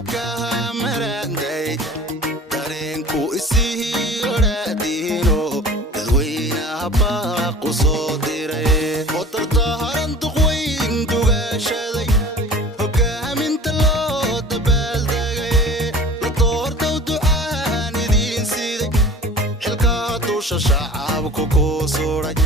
dahabka maranday dareenku isii oraadino dadweynaha baaqu soo diray qodarta haran duqweyn dugaashaday hogaaminta loo dabaaldegay la doortow ducaan idiin siiday xilka dusha shacabku ku suray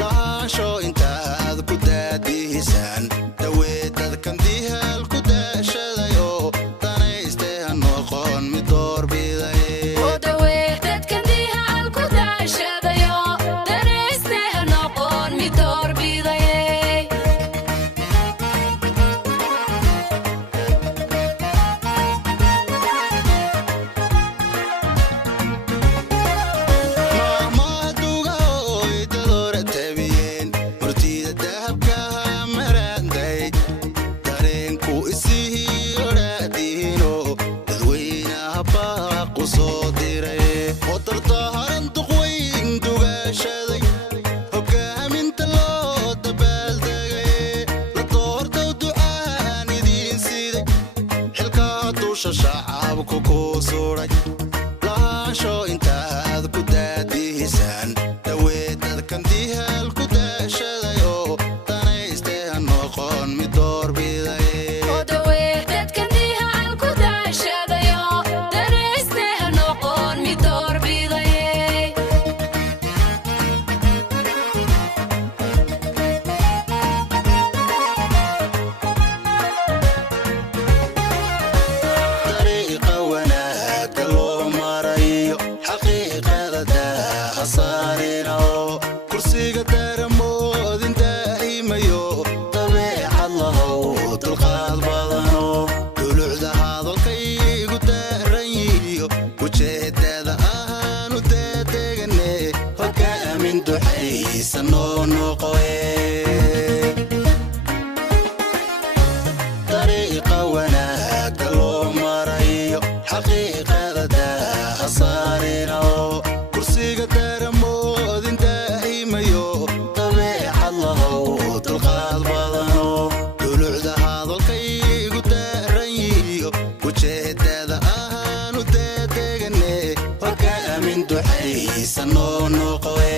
laasho intaad ku daadihisaan daweedadkan dihaal ku daashaday oo danaystay ha noqon mid doorbiday daweedadkan dihaal ku daashaday oo danaystay ha noqon mid doorbiday shacabku ku suray laasho intaad ku daadihisaan daweedadkan dihaal ku daashaday oo danaystay ha noqon mid doorbiday daweedadkan dihaal ku daashaday oo danaystay ha noqon mid doorbiday kursiga daramoodin daa'imayo dabeecad lahow dulqaad badano dulucda hadalkaygu daaran yihiyo ujeedada ahaanu daadegane hogaamin duxaysa noo noqoe dariiqa wanaagga loo marayo xaqiiqada daaha saarino kursiga daramoodin daa'imayo dabeecad lahow dulqaad badano dulucda hadalkaygu daaran yihiyo ujeedada ahaanu daadegane hogaamin duxaysa noo noqoe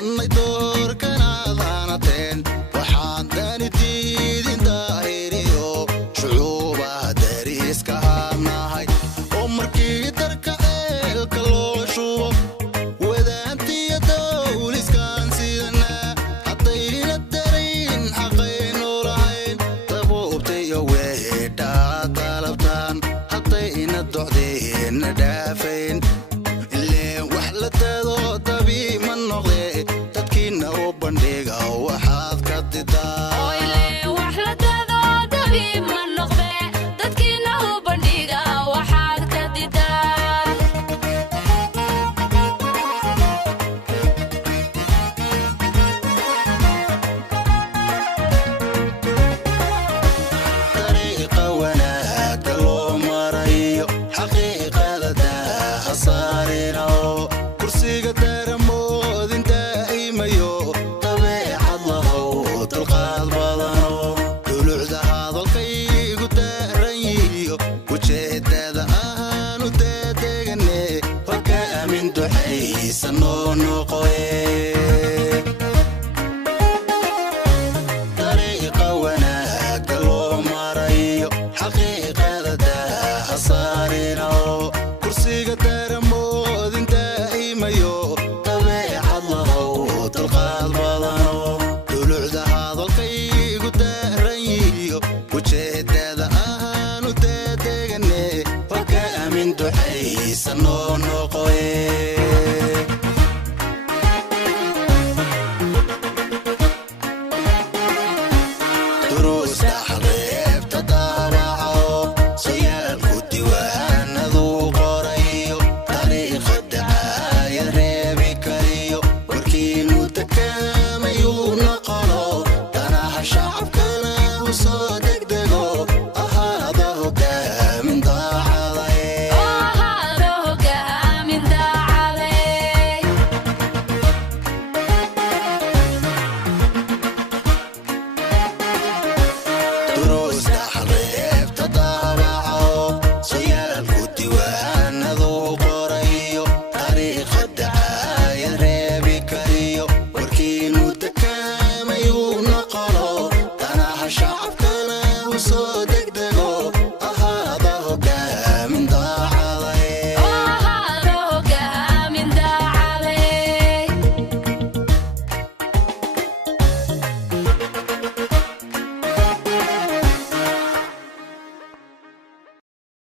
dannay doorkanaad hanateen waxaan dani diidin daahiriyo shucuubaha dariiska aanahay oo markii darka ceelka loo shubo wadaantiya dawliskaan sidana haddayna darayn xaqaynu lahayn dabuubtayo weedhaa dalabtaan haddayna docdeenna dhaafayn ileen wax la dado dabii ma noqde dadkiina u bandhiga waxaad ka didaa kursiga daramoodin daa'imayo dabeecad lahow dulqaad badano dulucda hadalkaygu daaran yihiyo ujeedada ahaanu daadegane hoga amin duxaysa noo noqoye dariiqa wanaaga loo marayo xaqiiqada daaha saarino kursiga daramoodin daa'imayo dabeecad lahow dulqaad badano dulucda hadalkaygu daaran yihiyo ujeedada ahaanu daadegane hoga amin duxaysa noo noqoye